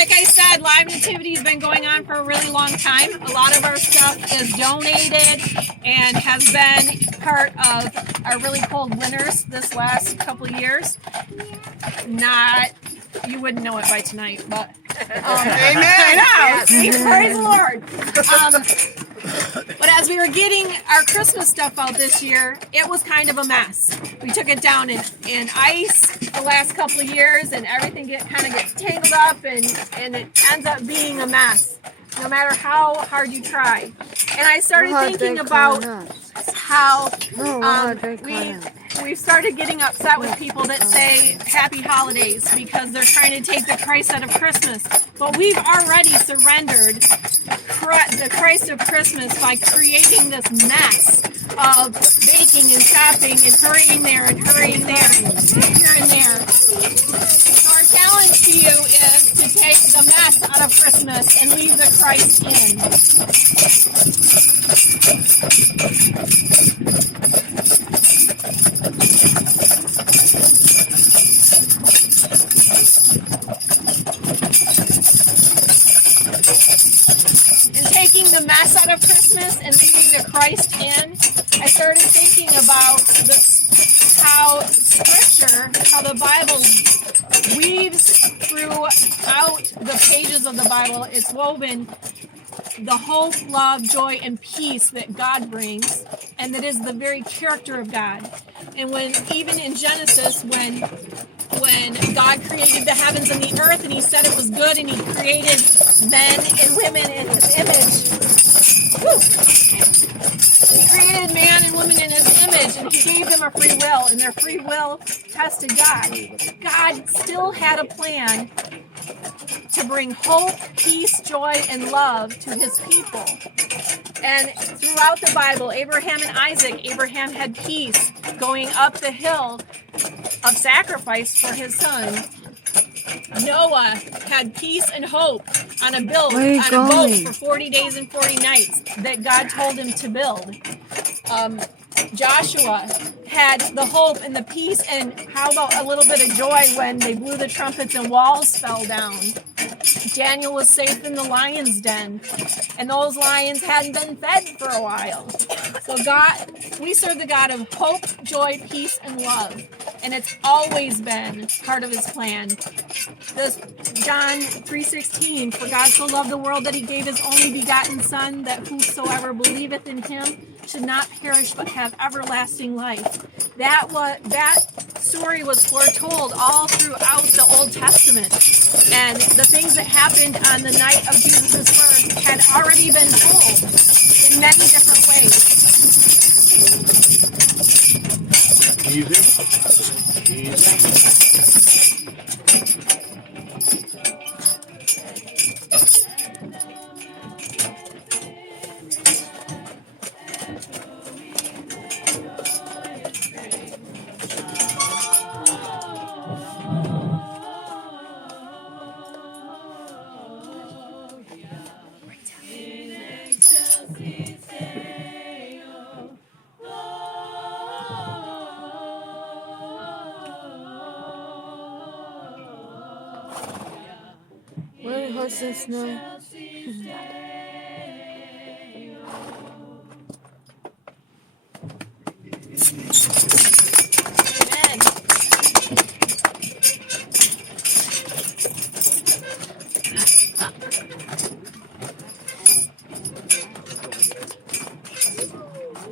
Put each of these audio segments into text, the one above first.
like I said, Live Nativity has been going on for a really long time. A lot of our stuff is donated and has been part of our really cold winters this last couple of years. You wouldn't know it by tonight, but Amen. I know. Praise the Lord. But as we were getting our Christmas stuff out this year, it was kind of a mess. We took it down in ice the last couple of years, and everything kind of gets tangled up, and it ends up being a mess, no matter how hard you try. And I started thinking about how we've started getting upset with people that say happy holidays because they're trying to take the Christ out of Christmas. But we've already surrendered the Christ of Christmas by creating this mess of baking and shopping and hurrying there and hurrying there, here and there. So our challenge to you is to take the mess out of Christmas and leave the Christ taking the mess out of Christmas and leaving the Christ in, I started thinking about how Scripture, how the Bible weaves throughout the pages of the Bible. It's woven the hope, love, joy, and peace that God brings, and that is the very character of God. And even in Genesis, when God created the heavens and the earth, and He said it was good, and He created men and women in His image. He created man and woman in His image, and He gave them a free will, and their free will tested God. God still had a plan to bring hope, peace, joy, and love to His people. And throughout the Bible, Abraham and Isaac, Abraham had peace going up the hill of sacrifice for his son. Noah had peace and hope on a boat for 40 days and 40 nights that God told him to build. Joshua had the hope and the peace, and how about a little bit of joy when they blew the trumpets and walls fell down. Daniel was safe in the lion's den, and those lions hadn't been fed for a while. So we serve the God of hope, joy, peace, and love, and it's always been part of His plan. John 3:16, for God so loved the world that He gave His only begotten Son, that whosoever believeth in Him should not perish but have everlasting life. That story was foretold all throughout the Old Testament, and the things that happened on the night of Jesus' birth had already been told in many different ways. What's this now?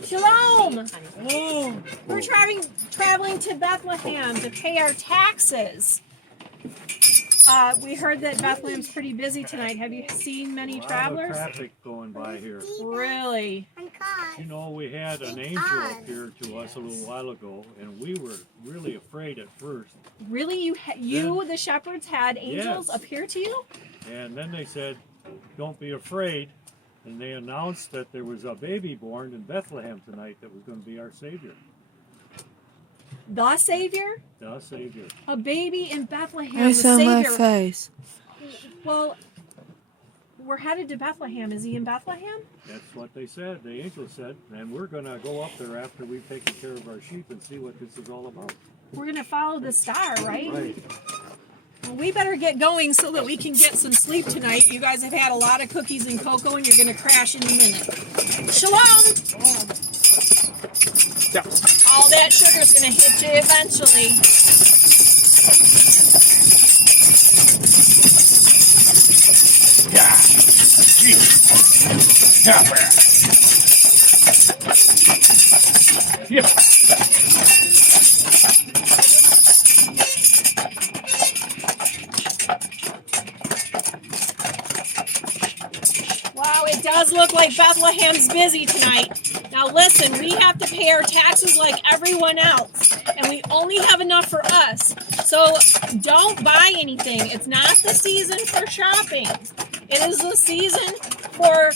Shalom! We're traveling to Bethlehem to pay our taxes. We heard that Bethlehem's pretty busy tonight. Have you seen many travelers? A lot of traffic going by here. Really? You know, we had an angel appear to us a little while ago, and we were really afraid at first. Really? The shepherds, had angels appear to you? And then they said, don't be afraid. And they announced that there was a baby born in Bethlehem tonight that was going to be our Savior. The Savior? The Savior. A baby in Bethlehem. I saw my face. Well, we're headed to Bethlehem. Is He in Bethlehem? That's what they said. The angel said. And we're going to go up there after we've taken care of our sheep and see what this is all about. We're going to follow the star, right? Right. Well, we better get going so that we can get some sleep tonight. You guys have had a lot of cookies and cocoa, and you're going to crash in a minute. Shalom! Yeah. All that sugar's going to hit you eventually. Yeah. Jeez. Yeah. Yeah. Wow, it does look like Bethlehem's busy tonight. Now listen, we have to pay our taxes like everyone else, and we only have enough for us. So don't buy anything. It's not the season for shopping. It is the season for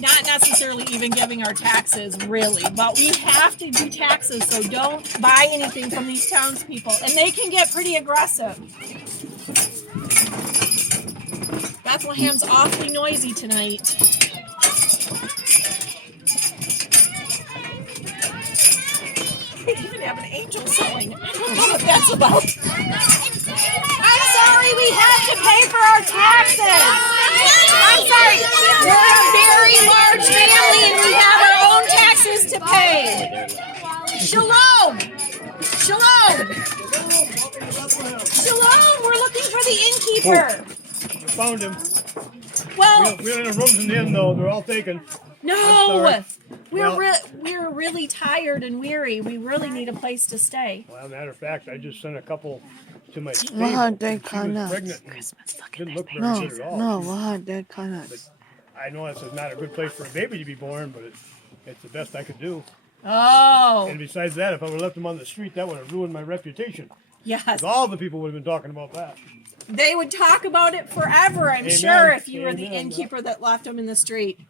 not necessarily even giving our taxes, really, but we have to do taxes, so don't buy anything from these townspeople, and they can get pretty aggressive. Bethlehem's awfully noisy tonight. They even have an angel sewing. I don't know what that's about. I'm sorry, we have to pay for our taxes. I'm sorry. We're a very large family and we have our own taxes to pay. Shalom. Shalom. Shalom. We're looking for the innkeeper. We found him. Well, We don't have rooms in the inn, though. They're all taken. no. Well- We're really tired and weary. We really need a place to stay. Well, matter of fact, I just sent a couple to my stable. Wow, She they was kinda- pregnant and didn't look very No, good at all. no, wow, that kind of. I know it's not a good place for a baby to be born, but it's the best I could do. Oh, And besides that, if I would have left him on the street, that would have ruined my reputation. yes. 'Cause all the people would have been talking about that. They would talk about it forever, I'm Amen. sure, if you were the Amen. innkeeper that left them in the street.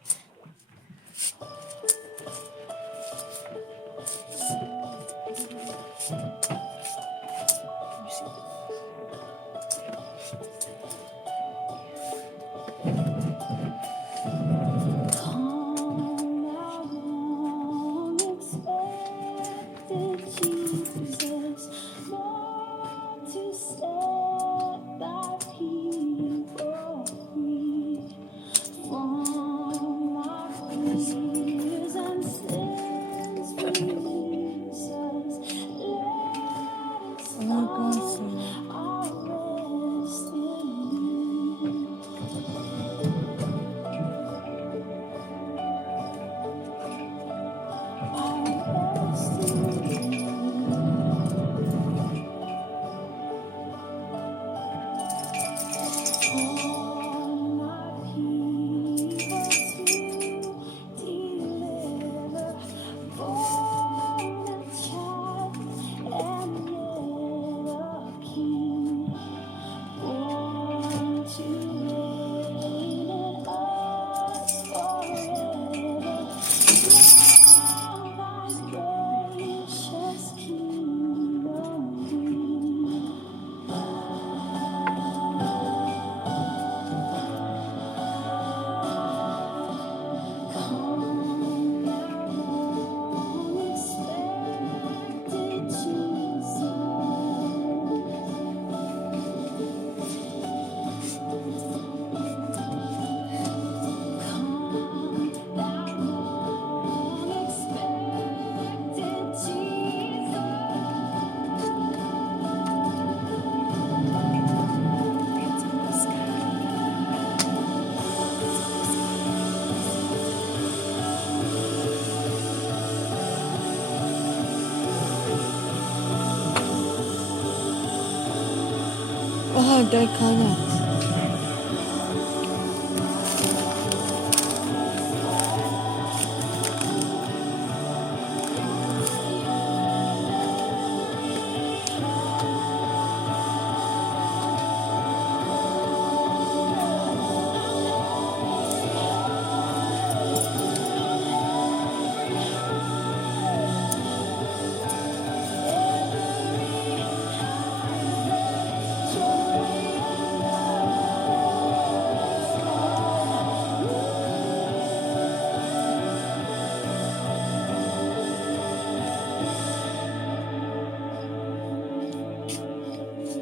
Wow, that kind of.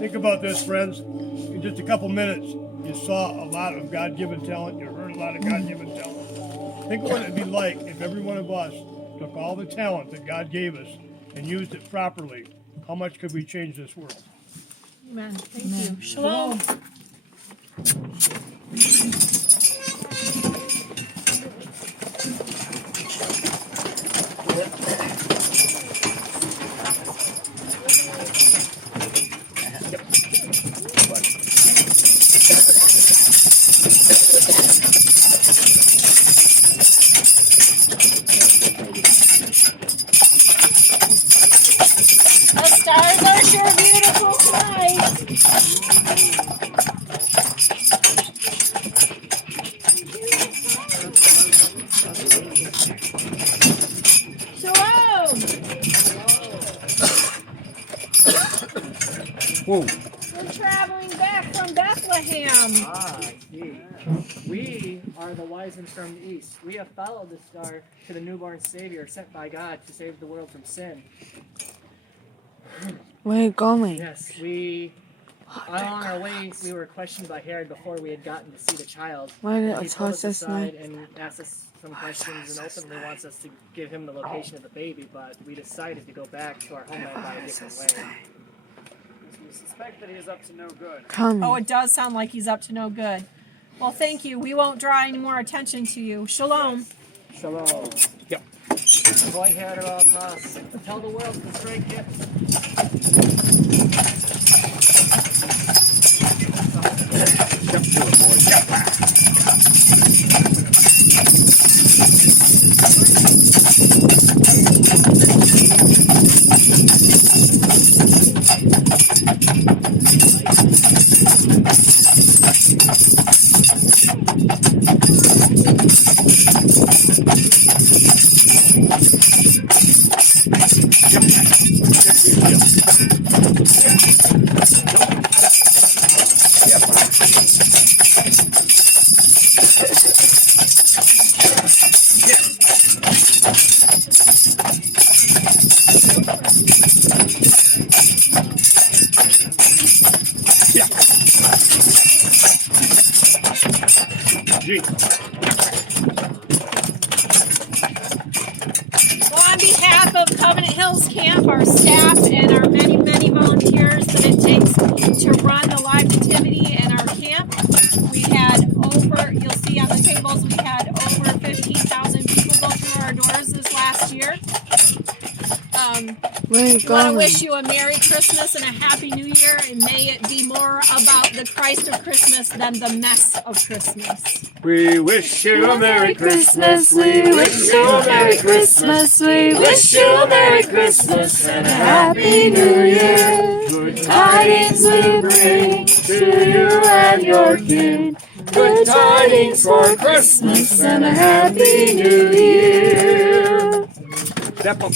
Think about this, friends. In just a couple minutes, you saw a lot of God-given talent. You heard a lot of God-given talent. Think what it'd be like if every one of us took all the talent that God gave us and used it properly. How much could we change this world? Amen. Thank you. Shalom. The stars are sure beautiful tonight. Shalom. Whoa. We're traveling back from Bethlehem. Ah, I see. We are the wise men from the east. We have followed the star to the newborn Savior sent by God to save the world from sin. Where are you going? Yes, we, on our way, we were questioned by Herod before we had gotten to see the child. Why did He it pulled toss us us aside now? and asked us some questions and ultimately wants us to give him the location of the baby, but we decided to go back to our homeland by a different way. We suspect that he is up to no good. Tell me. Oh, it does sound like he's up to no good. Well, thank you. We won't draw any more attention to you. Shalom. Shalom. Yep. Avoid Herod at all costs. Tell the world the straight gifts. Yep, do it, boy. Yep. Yeah. Gee. Well, on behalf of Covenant Hills Camp, our staff, and our many, many volunteers that it takes to run the live nativity and our camp, we had over, you'll see on the tables, we had over 15,000 people go through our doors this last year. Where are you I want to going? wish you a Merry Christmas and a Happy New Year, and may it be more about the Christ of Christmas than the mess of Christmas. We wish you a Merry Christmas. We wish you a Merry Christmas. We wish you a Merry Christmas and a Happy New Year. Good Tidings we bring to you and your kin. Good tidings for Christmas and a Happy New Year. Step up.